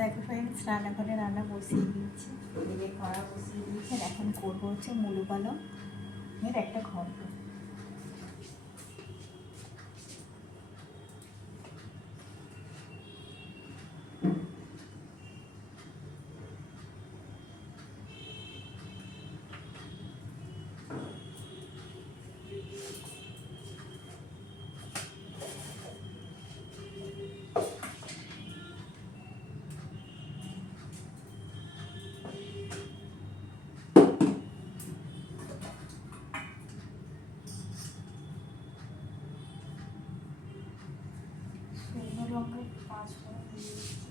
দেখো ফ্রেন্ডস, রান্নাঘরে রান্না বসিয়ে দিয়েছি, এদিকে কড়া বসিয়ে দিয়েছি। আর এখন করবো হচ্ছে মুলো পালং এর একটা ঘন্ট। শুকনো লঙ্কা 5 ফোড়ন দিয়ে দিচ্ছি।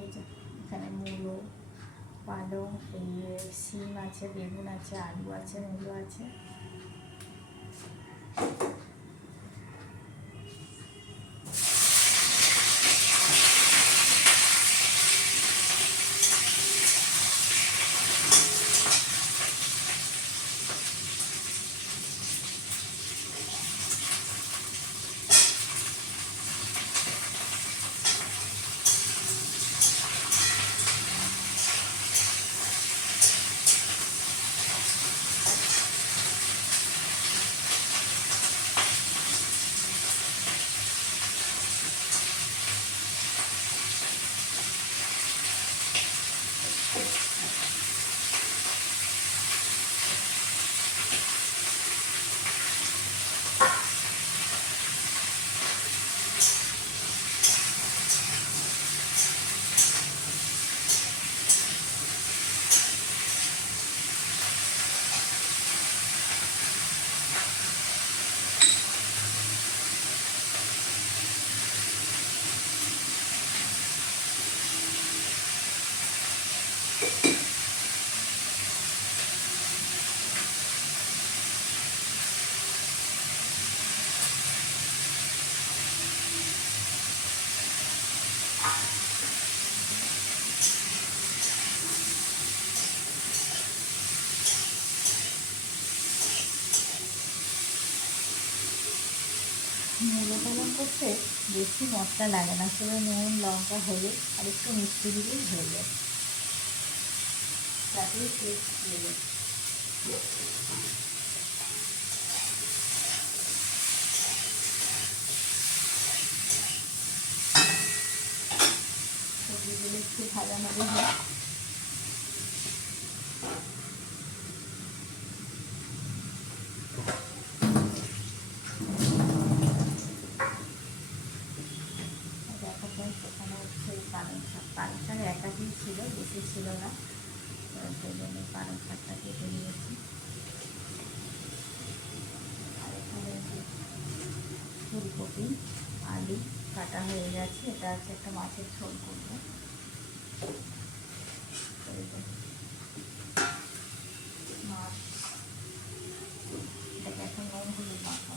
এই যে এখানে মুলো, পালং, শিম আছে, বেগুন আছে, আলু আছে, মুলো আছে। মুলো পালং করতে বেশি মশলা লাগে না, শুধু নুন, লঙ্কা, হলুদ আর একটু মিষ্টি দিলেই হয়ে যায়, তাতেই টেস্ট হয়ে যায়। সবজিগুলো একটু ভাজা ভাজা হয়। সেখানে হচ্ছে পালং শাক, পালং শাক একাধিক ছিল, বেশি ছিল না, সেই জন্য পালং শাকটা কেটে নিয়েছি। আর এখানে ফুলকপি, আলু কাটা হয়ে গেছে। এটা হচ্ছে একটা মাছের ঝোল করবো। মাছ, এটাকে এখন নুন হলুদ মাখাবো।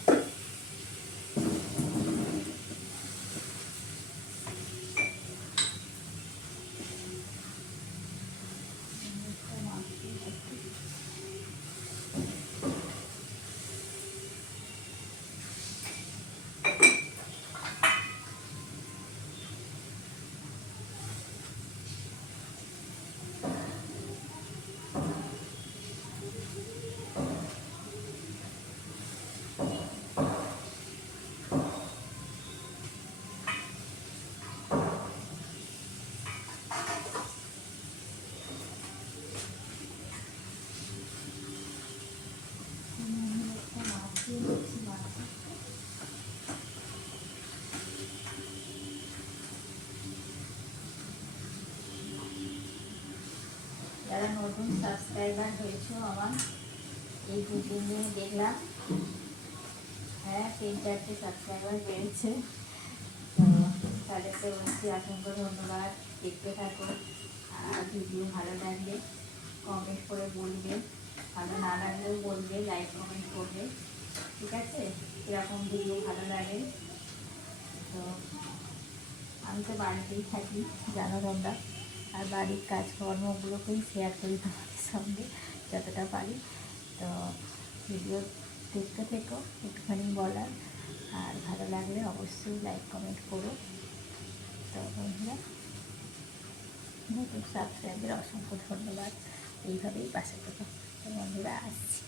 যারা নতুন সাবস্ক্রাইবার হয়েছে আমার, এই 2-3 দিন দেখলাম, হ্যাঁ 3-4টে সাবস্ক্রাইবার বেড়েছে, তো তাদেরকে বলছি অসংখ্য ধন্যবাদ। দেখতে থাকো, আর ভিডিও ভালো লাগলে কমেন্ট করে বলবে, ভালো না লাগলেও বলবে, লাইক কমেন্ট করবে, ঠিক আছে? এরকম ভিডিও ভালো লাগে তো আমি তো বাড়িতেই থাকি, জানো তোমরা, আর বাড়ির কাজকর্মগুলোকেই শেয়ার করি তোমাদের সঙ্গে যতটা পারি। তো ভিডিও দেখতে থেকো, একটুখানি বলার, আর ভালো লাগলে অবশ্যই লাইক কমেন্ট করো। তো বন্ধুরা, নতুন সাবস্ক্রাইবের অসংখ্য ধন্যবাদ, এইভাবেই পাশে থেকো। তো বন্ধুরা, আসছি।